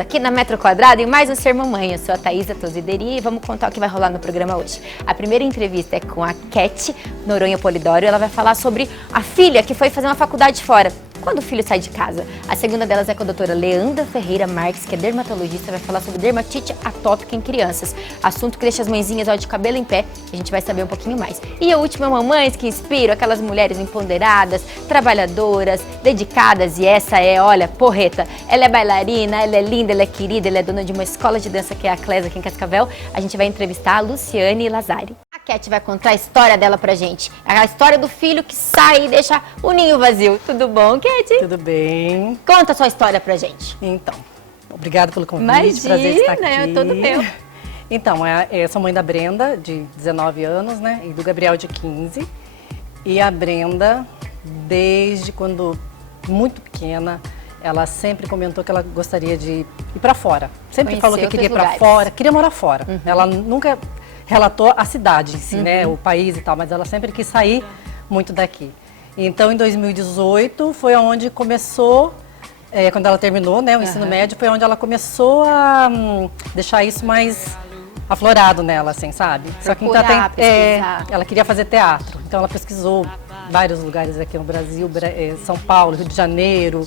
aqui na Metro Quadrado em mais um Ser Mamãe. Eu sou a Thaisa Tosideri e vamos contar o que vai rolar no programa hoje. A primeira entrevista é com a Cat Noronha Polidoro. Ela vai falar sobre a filha que foi fazer uma faculdade fora. Quando o filho sai de casa. A segunda delas é com a doutora Leandra Ferreira Marques, que é dermatologista, vai falar sobre dermatite atópica em crianças. Assunto que deixa as mãezinhas de cabelo em pé, a gente vai saber um pouquinho mais. E a última, mamães que inspiram, aquelas mulheres empoderadas, trabalhadoras, dedicadas, e essa é, olha, porreta. Ela é bailarina, ela é linda, ela é querida, ela é dona de uma escola de dança que é a Clés aqui em Cascavel. A gente vai entrevistar a Luciane Lazari. A Cat vai contar a história dela pra gente. A história do filho que sai e deixa o ninho vazio. Tudo bom, Cat? Tudo bem. Conta a sua história pra gente. Então, obrigada pelo convite. Imagina, prazer estar aqui. É todo meu. Então, eu sou mãe da Brenda, de 19 anos, né? E do Gabriel, de 15. E a Brenda, desde quando muito pequena, ela sempre comentou que ela gostaria de ir pra fora. Sempre Conhecer falou que queria ir pra lugares. fora, queria morar fora. Ela nunca relatou a cidade em si, né? O país e tal, mas ela sempre quis sair muito daqui. Então, em 2018, foi onde começou, quando ela terminou, né, o ensino médio, foi onde ela começou a deixar isso mais aflorado nela, assim, sabe? Só que então, ela queria fazer teatro, então ela pesquisou vários lugares aqui no Brasil, São Paulo, Rio de Janeiro,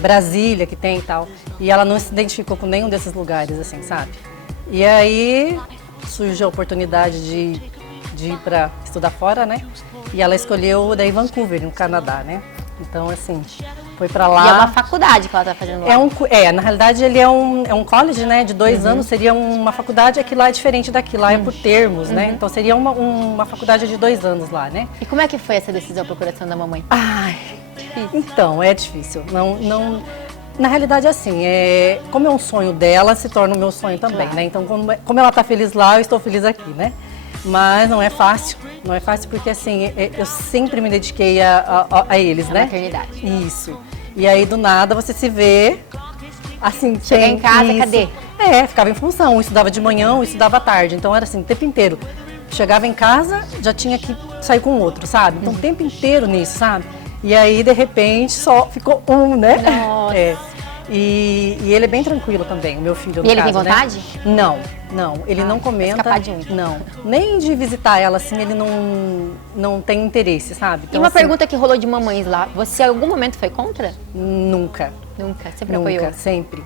Brasília, que tem e tal, e ela não se identificou com nenhum desses lugares, assim, sabe? E aí surgiu a oportunidade de ir para estudar fora, né? E ela escolheu daí Vancouver, no Canadá, né? Então, assim, foi pra lá. E é uma faculdade que ela tá fazendo lá. Na realidade, ele é um college, né? De 2 anos, seria uma faculdade, aqui lá é diferente daqui, lá é por termos, né? Então, seria uma faculdade de 2 anos lá, né? E como é que foi essa decisão pro coração da mamãe? Ai, então, é difícil. Na realidade, assim, como é um sonho dela, se torna o meu sonho também, Claro. né? Então, como ela tá feliz lá, eu estou feliz aqui, né? Mas não é fácil porque assim, eu sempre me dediquei a eles, né? Maternidade. Isso. E aí do nada você se vê, assim, Chegar em casa, cadê? Ficava em função, um estudava de manhã, um estudava à tarde, então era assim, o tempo inteiro. Chegava em casa, já tinha que sair com o outro, sabe? Então o tempo inteiro nisso, sabe? E aí de repente só ficou um, né? Nossa. E ele é bem tranquilo também, o meu filho, no E ele caso, tem vontade? Né? Não, ele não comenta. Escapar de um. Não, nem de visitar ela, assim, ele não tem interesse, sabe? Então, E uma assim, pergunta que rolou de mamães lá, você em algum momento foi contra? Nunca. Nunca, sempre apoiou? Sempre.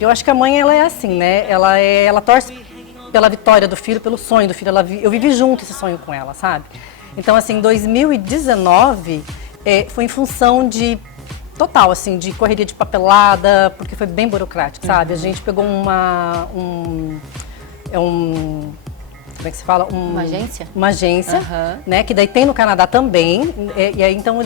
Eu acho que a mãe, ela é assim, né? Ela torce pela vitória do filho, pelo sonho do filho. Eu vivi junto esse sonho com ela, sabe? Então, assim, em 2019, foi em função de total, assim, de correria de papelada, porque foi bem burocrático, sabe? A gente pegou como é que se fala? Uma agência? Uma agência, né? Que daí tem no Canadá também, e aí então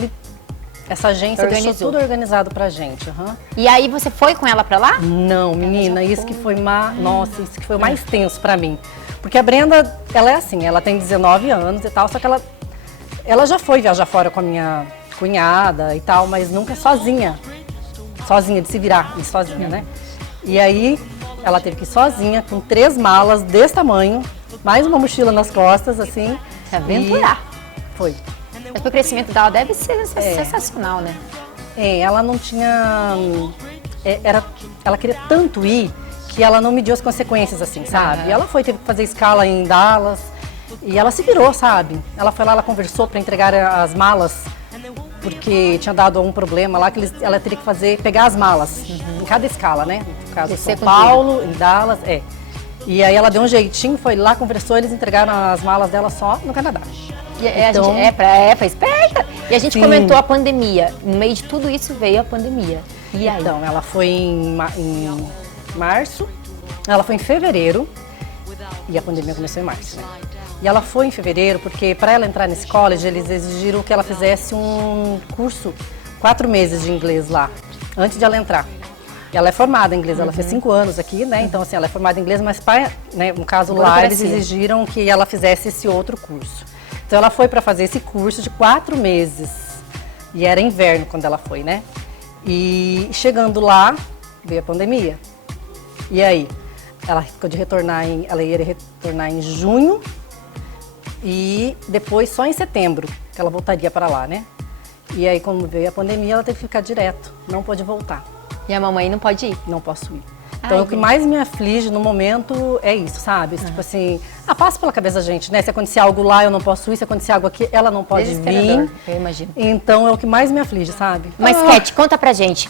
essa agência deixou tudo organizado pra gente. E aí você foi com ela pra lá? Não, menina, isso que foi nossa, isso que foi o mais tenso pra mim. Porque a Brenda, ela é assim, ela tem 19 anos e tal, só que ela já foi viajar fora com a minha cunhada e tal, mas nunca sozinha, de se virar, ir sozinha, né? E aí, ela teve que ir sozinha, com 3 malas desse tamanho, mais uma mochila nas costas, assim. Se aventurar. Foi. Mas o crescimento dela deve ser sensacional, né? Ela não tinha... ela queria tanto ir, que ela não mediu as consequências, assim, sabe? E ela teve que fazer escala em Dallas, e ela se virou, sabe? Ela foi lá, ela conversou para entregar as malas, porque tinha dado um problema lá que ela teria que pegar as malas em cada escala, né? No caso, São Paulo, em Dallas, E aí ela deu um jeitinho, foi lá, conversou, eles entregaram as malas dela só no Canadá. E então, a gente foi esperta. E a gente comentou a pandemia. No meio de tudo isso veio a pandemia. E aí? Então, ela foi em março, ela foi em fevereiro, e a pandemia começou em março, né? E ela foi em fevereiro porque para ela entrar nesse college, eles exigiram que ela fizesse um curso, 4 meses de inglês lá, antes de ela entrar. Ela é formada em inglês, ela fez 5 anos aqui, né? Então, assim, ela é formada em inglês, mas no caso lá, eles exigiram que ela fizesse esse outro curso. Então, ela foi para fazer esse curso de 4 meses. E era inverno quando ela foi, né? E chegando lá, veio a pandemia. E aí? Ela ficou ela ia retornar em junho. E depois, só em setembro, que ela voltaria para lá, né? E aí, como veio a pandemia, ela teve que ficar direto, não pôde voltar. E a mamãe não pode ir? Não posso ir. Então, o que mais me aflige no momento é isso, sabe? Tipo assim, passa pela cabeça da gente, né? Se acontecer algo lá, eu não posso ir. Se acontecer algo aqui, ela não pode vir. Eu imagino. Então, é o que mais me aflige, sabe? Mas, Cat, conta pra gente.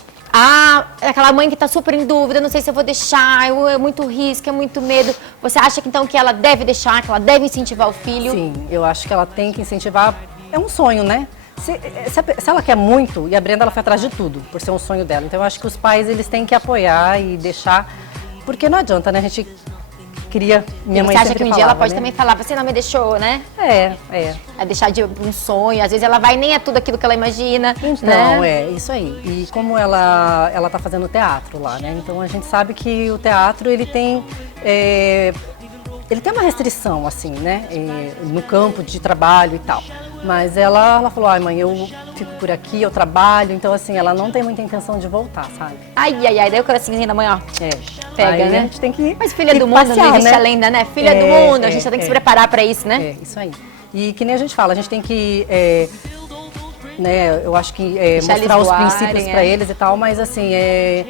Aquela mãe que tá super em dúvida, não sei se eu vou deixar, é muito risco, é muito medo. Você acha que então que ela deve deixar, que ela deve incentivar o filho? Sim, eu acho que ela tem que incentivar. É um sonho, né? Se ela quer muito, e a Brenda ela foi atrás de tudo, por ser um sonho dela. Então eu acho que os pais eles têm que apoiar e deixar, porque não adianta, né? A gente cria, minha mãe você acha sempre que um falava, dia ela pode né? também falar, você não me deixou, né? É. É deixar de um sonho, às vezes ela vai nem é tudo aquilo que ela imagina. Então, né? isso aí. E como ela tá fazendo teatro lá, né? Então a gente sabe que o teatro ele tem uma restrição, assim, né? No campo de trabalho e tal. Mas ela falou, ai mãe, eu fico por aqui, eu trabalho, então assim, ela não tem muita intenção de voltar, sabe? Ai, daí o coraçãozinho da mãe, ó. Pega, aí né? A gente tem que Mas filha do mundo, passear, não existe né? a lenda, né? Filha do mundo, a gente já tem que se preparar pra isso, né? É, isso aí. E que nem a gente fala, a gente tem que, né, eu acho que mostrar os princípios pra eles e tal, mas assim, é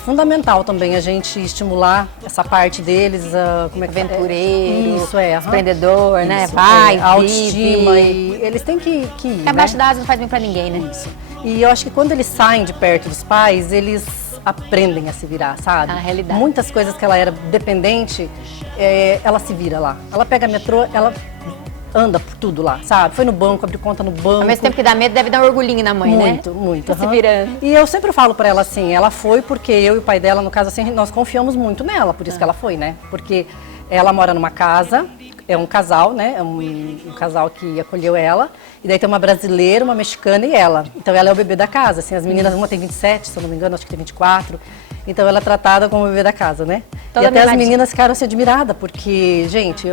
fundamental também a gente estimular essa parte deles, como é que aventureiro, isso, empreendedor, né? Isso, Vai, a autoestima e eles têm que ir, abaixo né? da asa não faz bem pra ninguém, né? Isso. E eu acho que quando eles saem de perto dos pais, eles aprendem a se virar, sabe? A realidade. Muitas coisas que ela era dependente, ela se vira lá. Ela pega metrô, ela anda por tudo lá, sabe? Foi no banco, abriu conta no banco. Ao mesmo tempo que dá medo, deve dar um orgulhinho na mãe, muito, né? Muito, Se virando. E eu sempre falo pra ela assim, ela foi porque eu e o pai dela, no caso assim, nós confiamos muito nela, por isso que ela foi, né? Porque ela mora numa casa, é um casal, né? É um casal que acolheu ela, e daí tem uma brasileira, uma mexicana e ela. Então ela é o bebê da casa, assim, as meninas, uma tem 27, se eu não me engano, acho que tem 24. Então ela é tratada como o bebê da casa, né? Toda e até mimadinha. as meninas ficaram assim admiradas, porque, gente,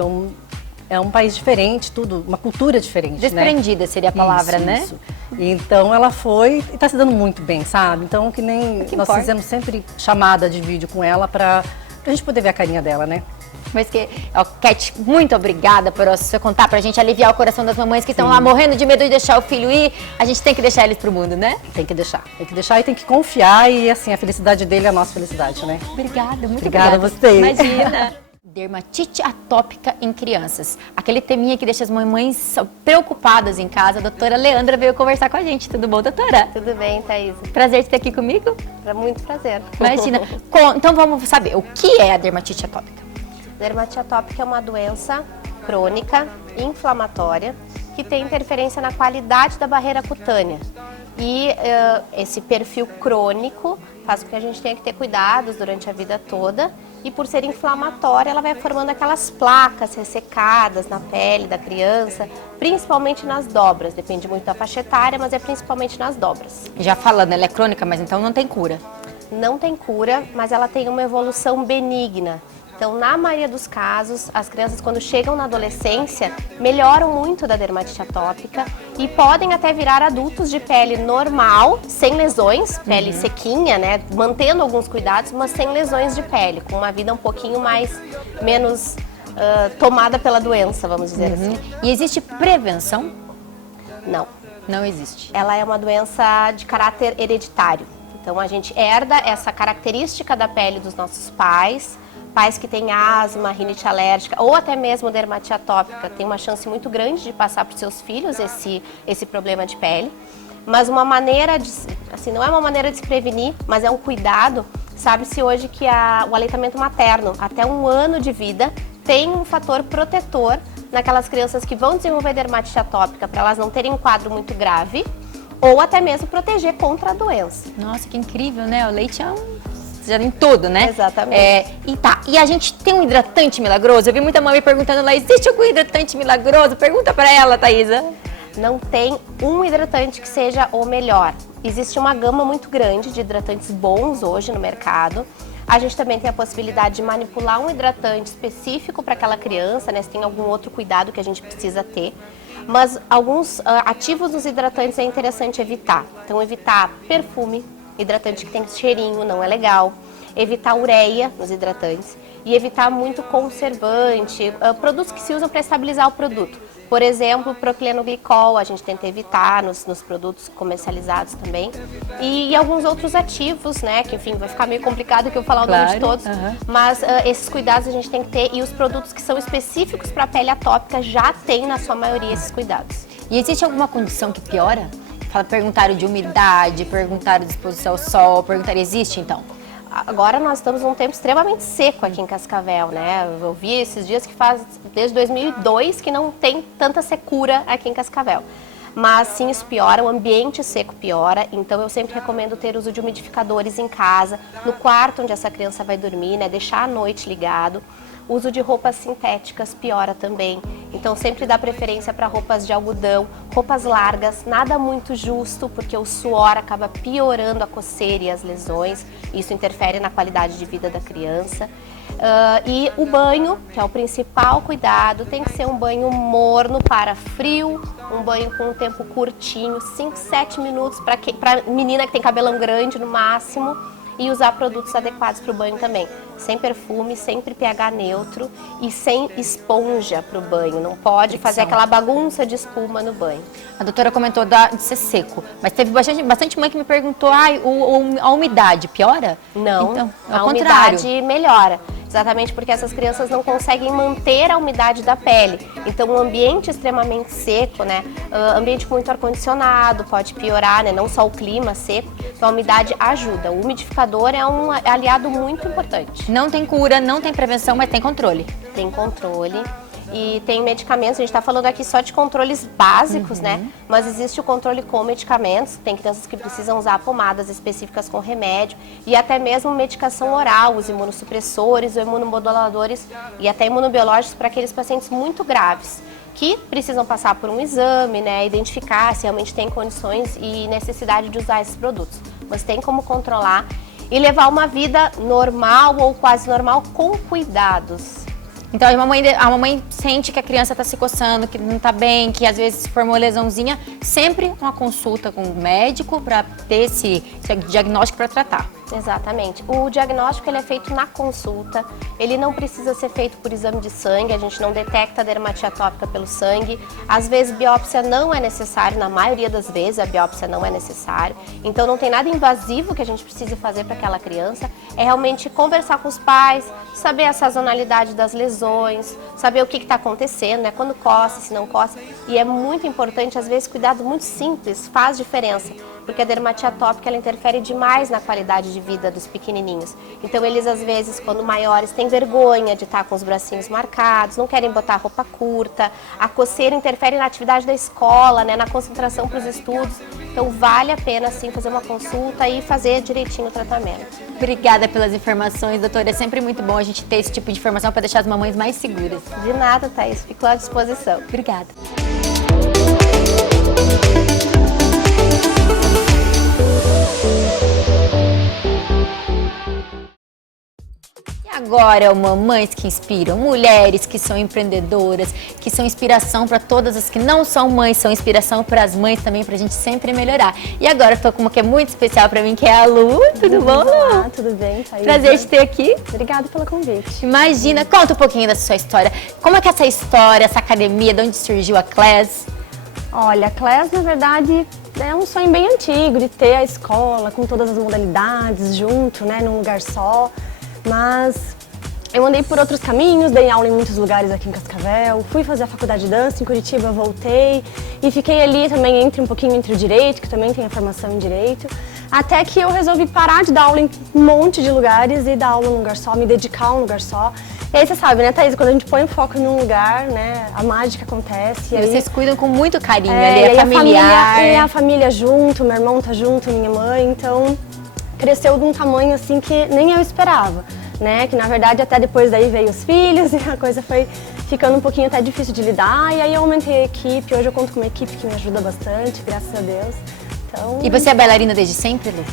é um país diferente, tudo, uma cultura diferente, Desprendida, né? Seria a palavra, isso, né? Isso. Então ela foi e tá se dando muito bem, sabe? Então que nem que nós importa. fizemos sempre chamada de vídeo com ela pra gente poder ver a carinha dela, né? Mas Cat, muito obrigada por você contar pra gente, aliviar o coração das mamães que estão lá morrendo de medo de deixar o filho ir. A gente tem que deixar eles pro mundo, né? Tem que deixar e tem que confiar e assim, a felicidade dele é a nossa felicidade, né? Obrigada, muito obrigada. obrigada. A você. Imagina. Dermatite atópica em crianças. Aquele teminha que deixa as mamães preocupadas em casa. A doutora Leandra veio conversar com a gente. Tudo bom, doutora? Tudo bem, Thaís? Prazer de ter aqui comigo. Muito prazer. Imagina. Então vamos saber, o que é a dermatite atópica? Dermatite atópica é uma doença crônica, inflamatória, que tem interferência na qualidade da barreira cutânea. E esse perfil crônico faz com que a gente tenha que ter cuidados durante a vida toda. E por ser inflamatória, ela vai formando aquelas placas ressecadas na pele da criança, principalmente nas dobras. Depende muito da faixa etária, mas é principalmente nas dobras. Já falando, ela é crônica, mas então não tem cura. Não tem cura, mas ela tem uma evolução benigna. Então, na maioria dos casos, as crianças, quando chegam na adolescência, melhoram muito da dermatite atópica e podem até virar adultos de pele normal, sem lesões, pele sequinha, né? Mantendo alguns cuidados, mas sem lesões de pele, com uma vida um pouquinho menos tomada pela doença, vamos dizer assim. E existe prevenção? Não. Não existe. Ela é uma doença de caráter hereditário. Então, a gente herda essa característica da pele dos nossos pais que têm asma, rinite alérgica ou até mesmo dermatite atópica, tem uma chance muito grande de passar para os seus filhos esse problema de pele. Mas uma maneira de, assim, não é uma maneira de se prevenir, mas é um cuidado. Sabe-se hoje que o aleitamento materno, até 1 ano de vida, tem um fator protetor naquelas crianças que vão desenvolver dermatite atópica, para elas não terem um quadro muito grave, ou até mesmo proteger contra a doença. Nossa, que incrível, né? O leite já em tudo, né? Exatamente. E a gente tem um hidratante milagroso? Eu vi muita mãe me perguntando lá, existe algum hidratante milagroso? Pergunta pra ela, Thaísa. Não tem um hidratante que seja o melhor. Existe uma gama muito grande de hidratantes bons hoje no mercado. A gente também tem a possibilidade de manipular um hidratante específico para aquela criança, né? Se tem algum outro cuidado que a gente precisa ter. Mas alguns ativos dos hidratantes é interessante evitar. Então, evitar perfume, hidratante que tem cheirinho, não é legal. evitar ureia nos hidratantes e evitar muito conservante, produtos que se usam para estabilizar o produto. Por exemplo, propilenoglicol, a gente tenta evitar nos produtos comercializados também. E alguns outros ativos, né? Que, enfim, vai ficar meio complicado que eu falar o nome de todos. Mas esses cuidados a gente tem que ter. E os produtos que são específicos para a pele atópica já tem, na sua maioria, esses cuidados. E existe alguma condição que piora? Perguntaram de umidade, perguntaram de exposição ao sol, perguntaram, existe então? Agora nós estamos num tempo extremamente seco aqui em Cascavel, né? Eu vi esses dias que faz desde 2002 que não tem tanta secura aqui em Cascavel. Mas sim, isso piora, o ambiente seco piora, então eu sempre recomendo ter uso de umidificadores em casa, no quarto onde essa criança vai dormir, né? Deixar à noite ligado. O uso de roupas sintéticas piora também, então sempre dá preferência para roupas de algodão, roupas largas, nada muito justo, porque o suor acaba piorando a coceira e as lesões, isso interfere na qualidade de vida da criança. E o banho, que é o principal cuidado, tem que ser um banho morno para frio, um banho com um tempo curtinho, 5, 7 minutos para menina que tem cabelão grande no máximo, e usar produtos adequados para o banho também. Sem perfume, sempre pH neutro e sem esponja para o banho. Não pode fazer aquela bagunça de espuma no banho. A doutora comentou de ser seco, mas teve bastante mãe que me perguntou, a umidade piora? Não, então, a umidade melhora. Exatamente porque essas crianças não conseguem manter a umidade da pele. Então, um ambiente extremamente seco, né? Ambiente com muito ar-condicionado pode piorar, né? Não só o clima seco, então a umidade ajuda. O umidificador é um aliado muito importante. Não tem cura, não tem prevenção, mas tem controle. Tem controle. E tem medicamentos, a gente está falando aqui só de controles básicos, né? Mas existe o controle com medicamentos, tem crianças que precisam usar pomadas específicas com remédio e até mesmo medicação oral, os imunossupressores, os imunomoduladores e até imunobiológicos para aqueles pacientes muito graves, que precisam passar por um exame, né? Identificar se realmente tem condições e necessidade de usar esses produtos. Mas tem como controlar e levar uma vida normal ou quase normal com cuidados. Então a mamãe sente que a criança está se coçando, que não está bem, que às vezes formou lesãozinha, sempre uma consulta com o médico para ter esse diagnóstico para tratar. Exatamente. O diagnóstico ele é feito na consulta, ele não precisa ser feito por exame de sangue, a gente não detecta a dermatite atópica pelo sangue. Às vezes biópsia não é necessário, na maioria das vezes a biópsia não é necessário. Então não tem nada invasivo que a gente precise fazer para aquela criança, é realmente conversar com os pais, saber a sazonalidade das lesões, saber o que está acontecendo, né? Quando coça, se não coça. E é muito importante, às vezes, cuidado muito simples faz diferença. Porque a dermatite atópica ela interfere demais na qualidade de vida dos pequenininhos. Então eles às vezes, quando maiores, têm vergonha de estar com os bracinhos marcados, não querem botar roupa curta, a coceira interfere na atividade da escola, né, na concentração para os estudos. Então vale a pena sim fazer uma consulta e fazer direitinho o tratamento. Obrigada pelas informações, doutora. É sempre muito bom a gente ter esse tipo de informação para deixar as mamães mais seguras. De nada, Thaís. Fico à disposição. Obrigada. Agora, mamães que inspiram, mulheres que são empreendedoras, que são inspiração para todas as que não são mães, são inspiração para as mães também, para a gente sempre melhorar. E agora estou com uma que é muito especial para mim, que é a Lu. Tudo bom, Lu? Olá, tudo bem, Thaís? Prazer te ter aqui. Obrigada pelo convite. Imagina, conta um pouquinho da sua história. Como é que é essa história, essa academia, de onde surgiu a Class? Olha, a Class, na verdade, é um sonho bem antigo de ter a escola com todas as modalidades junto, né, num lugar só. Mas eu andei por outros caminhos, dei aula em muitos lugares aqui em Cascavel, fui fazer a faculdade de dança em Curitiba, voltei e fiquei ali também um pouquinho entre o direito, que também tenho a formação em direito, até que eu resolvi parar de dar aula em um monte de lugares e dar aula num lugar só, me dedicar a um lugar só. E aí você sabe, né, Thaís, quando a gente põe o foco num lugar, né, a mágica acontece. E aí, vocês cuidam com muito carinho, ali é familiar. E a família junto, meu irmão tá junto, minha mãe, então cresceu de um tamanho assim que nem eu esperava, né? Que na verdade até depois daí veio os filhos e a coisa foi ficando um pouquinho até difícil de lidar. E aí eu aumentei a equipe, hoje eu conto com uma equipe que me ajuda bastante, graças a Deus. Então... E você é bailarina desde sempre, Lu?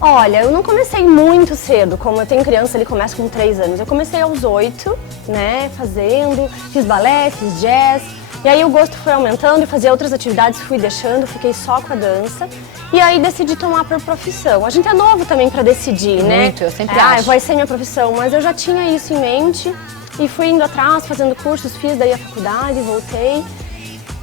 Olha, eu não comecei muito cedo, como eu tenho criança, ele começa com 3 anos. Eu comecei aos 8, né, fazendo, fiz balé, fiz jazz. E aí o gosto foi aumentando, eu fazia outras atividades, fui deixando, fiquei só com a dança. E aí decidi tomar por profissão. A gente é novo também para decidir, né? Muito, eu sempre acho. Vai ser minha profissão, mas eu já tinha isso em mente e fui indo atrás, fazendo cursos, fiz daí a faculdade, voltei.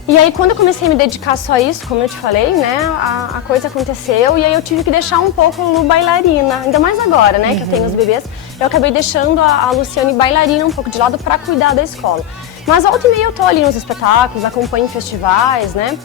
E aí quando eu comecei a me dedicar só a isso, como eu te falei, né, a coisa aconteceu e aí eu tive que deixar um pouco a Lu bailarina, ainda mais agora, né, que eu tenho os bebês, eu acabei deixando a Luciane bailarina um pouco de lado para cuidar da escola. Mas volta e meia eu tô ali nos espetáculos, acompanho em festivais, né,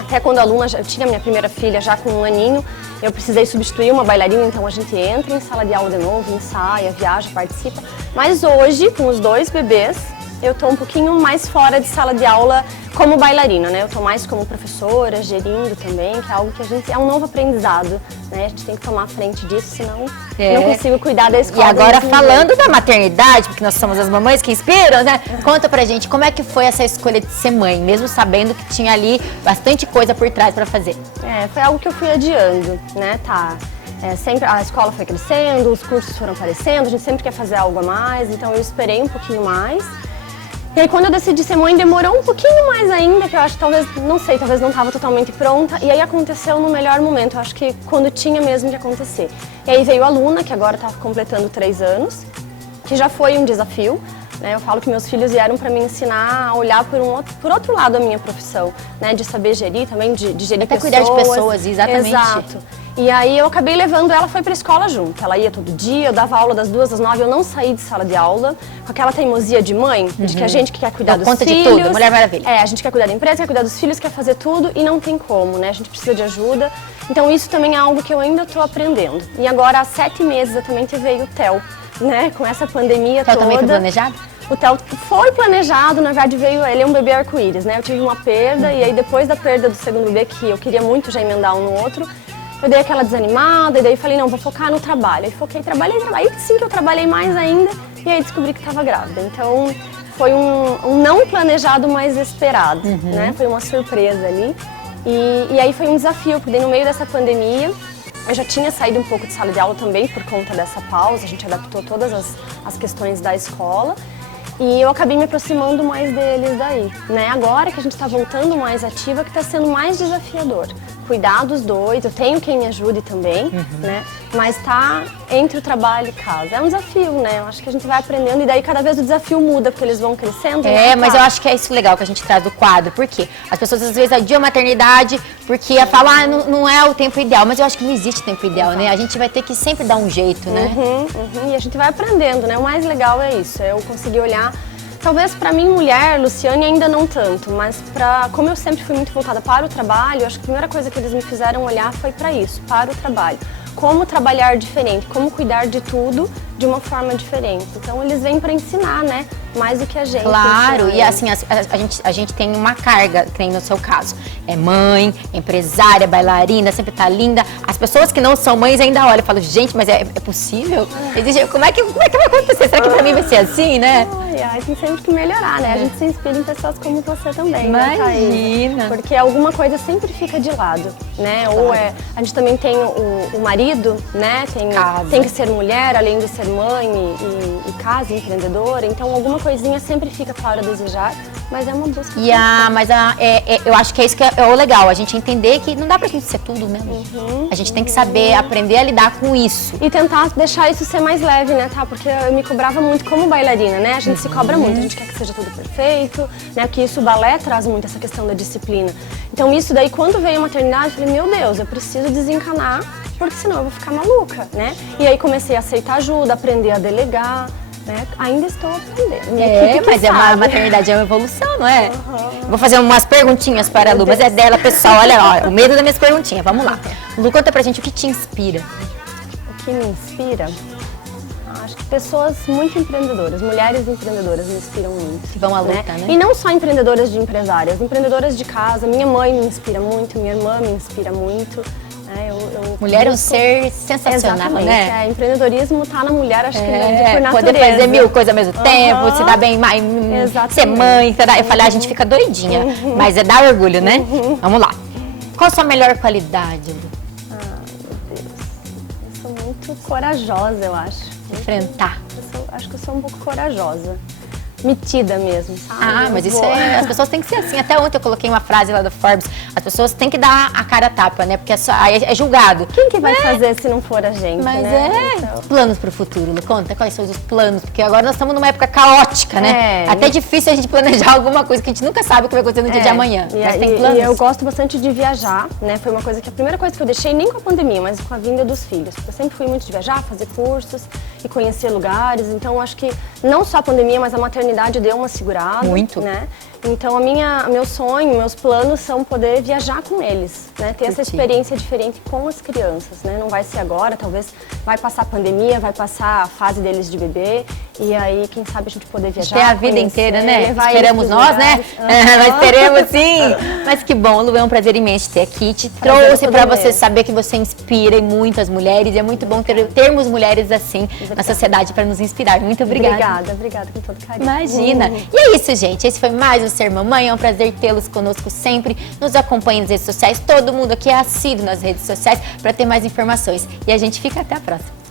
até quando a Luna, eu tinha minha primeira filha já com 1 aninho, eu precisei substituir uma bailarina, então a gente entra em sala de aula de novo, ensaia, viaja, participa, mas hoje, com os 2 bebês, eu tô um pouquinho mais fora de sala de aula como bailarina, né? Eu tô mais como professora, gerindo também, que é algo que a gente... é um novo aprendizado, né? A gente tem que tomar frente disso, senão eu não consigo cuidar da escola. E agora falando da maternidade, porque nós somos as mamães que inspiram, né? Conta pra gente como é que foi essa escolha de ser mãe, mesmo sabendo que tinha ali bastante coisa por trás pra fazer. Foi algo que eu fui adiando, né? Sempre a escola foi crescendo, os cursos foram aparecendo, a gente sempre quer fazer algo a mais, então eu esperei um pouquinho mais. E aí quando eu decidi ser mãe demorou um pouquinho mais ainda, que eu acho que talvez não estava totalmente pronta. E aí aconteceu no melhor momento, eu acho que quando tinha mesmo que acontecer. E aí veio a Luna, que agora está completando 3 anos, que já foi um desafio. Né? Eu falo que meus filhos vieram para me ensinar a olhar por outro lado a minha profissão, né? De saber gerir também, de gerir até pessoas. Cuidar de pessoas, exatamente. Exato. E aí eu acabei levando ela, foi pra escola junto. Ela ia todo dia, eu dava aula das 2 às 9, eu não saí de sala de aula, com aquela teimosia de mãe, de que a gente que quer cuidar dos conta filhos. de tudo, Mulher Maravilha. A gente quer cuidar da empresa, quer cuidar dos filhos, quer fazer tudo e não tem como, né? A gente precisa de ajuda. Então isso também é algo que eu ainda tô aprendendo. E agora há 7 meses exatamente veio o Theo, né? Com essa pandemia toda. O Theo também foi planejado? O Theo foi planejado, na verdade ele é um bebê arco-íris, né? Eu tive uma perda e aí depois da perda do segundo bebê, que eu queria muito já emendar um no outro, eu dei aquela desanimada e daí falei, não, vou focar no trabalho. Aí foquei, trabalhei, sim que eu trabalhei mais ainda e aí descobri que estava grávida. Então foi um não planejado, mas esperado, né? Foi uma surpresa ali. E aí foi um desafio, porque no meio dessa pandemia eu já tinha saído um pouco de sala de aula também por conta dessa pausa, a gente adaptou todas as questões da escola. E eu acabei me aproximando mais deles daí, né? Agora que a gente está voltando mais ativa, que está sendo mais desafiador. Cuidar dos 2, eu tenho quem me ajude também, né? Mas tá entre o trabalho e casa. É um desafio, né? Eu acho que a gente vai aprendendo e daí cada vez o desafio muda, porque eles vão crescendo. Né? Mas eu acho que é isso legal que a gente traz do quadro, porque as pessoas às vezes adiam a maternidade, porque falam, não é o tempo ideal, mas eu acho que não existe tempo ideal, né? A gente vai ter que sempre dar um jeito, né? E a gente vai aprendendo, né? O mais legal é isso, é eu conseguir olhar. Talvez para mim, mulher, Luciane, ainda não tanto, mas como eu sempre fui muito voltada para o trabalho, acho que a primeira coisa que eles me fizeram olhar foi para isso, para o trabalho. Como trabalhar diferente, como cuidar de tudo de uma forma diferente. Então eles vêm para ensinar, né? Mais do que a gente. Claro, e assim, a gente tem uma carga, que nem no seu caso. É mãe, empresária, bailarina, sempre tá linda. As pessoas que não são mães ainda olham e falam, gente, mas é possível? Como é que vai acontecer? Será que pra mim vai ser assim, né? Tem sempre que melhorar, né? A gente se inspira em pessoas como você também, né, Imagina! Thaís? Porque alguma coisa sempre fica de lado, né? Claro. Ou a gente também tem o marido, né? Tem que ser mulher, além de ser mãe e casa, empreendedora. Então alguma coisinha sempre fica para desejar, mas é uma busca. Eu acho que é isso que é o legal, a gente entender que não dá pra gente ser tudo mesmo. A gente tem que saber aprender a lidar com isso. E tentar deixar isso ser mais leve, né, tá? Porque eu me cobrava muito como bailarina, né? A gente se cobra muito, a gente quer que seja tudo perfeito, né? Porque isso, o balé traz muito essa questão da disciplina. Então isso daí, quando veio a maternidade, eu falei, meu Deus, eu preciso desencanar, porque senão eu vou ficar maluca, né? E aí comecei a aceitar ajuda, aprender a delegar, né? Ainda estou aprendendo. Mas a maternidade é uma evolução, não é? Vou fazer umas perguntinhas para a Lu, mas é dela, pessoal. Olha, o medo das minhas perguntinhas. Vamos lá. Lu, conta pra gente o que te inspira. O que me inspira? Acho que pessoas muito empreendedoras, mulheres empreendedoras me inspiram muito. Que vão à luta, né? E não só empreendedoras de empresárias, empreendedoras de casa. Minha mãe me inspira muito, minha irmã me inspira muito. Mulher é um ser sensacional, exatamente, né? Empreendedorismo tá na mulher, acho que por natureza. Poder fazer 1000 coisas ao mesmo tempo, se dar bem, ser mãe, eu falei, a gente fica doidinha, mas dá orgulho, né? Vamos lá. Qual a sua melhor qualidade, Lu? Meu Deus, eu sou muito corajosa, eu acho. Enfrentar. Acho que eu sou um pouco corajosa. metida mesmo, sabe? Ah, mas isso as pessoas têm que ser assim. Até ontem eu coloquei uma frase lá do Forbes, as pessoas têm que dar a cara a tapa, né? Porque aí é julgado. Quem que vai fazer se não for a gente, Mas né? Então... Planos pro futuro, Lu, conta quais são os planos, porque agora nós estamos numa época caótica, né? Até difícil a gente planejar alguma coisa que a gente nunca sabe o que vai acontecer no dia de amanhã. Mas tem planos? E eu gosto bastante de viajar, né? Foi uma coisa que a primeira coisa que eu deixei, nem com a pandemia, mas com a vinda dos filhos. Eu sempre fui muito de viajar, fazer cursos e conhecer lugares, então acho que não só a pandemia, mas a maternidade deu uma segurada. Muito. Né? Então meu sonho, meus planos são poder viajar com eles, né? Ter essa experiência diferente com as crianças, né? Não vai ser agora, talvez vai passar a pandemia, vai passar a fase deles de bebê e aí quem sabe a gente poder viajar. Ter a vida inteira, né? Esperamos nós, lugares. né? Nós teremos sim. Mas que bom, Lu, é um prazer imenso ter aqui. Te trouxe para você saber que você inspira muitas mulheres e é muito bom termos mulheres assim na sociedade para nos inspirar. Muito obrigada. Obrigada com todo carinho. Imagina. E é isso, gente. Esse foi mais o Ser Mamãe. É um prazer tê-los conosco sempre. Nos acompanhem nas redes sociais. Todo mundo aqui é assíduo nas redes sociais para ter mais informações. E a gente fica até a próxima.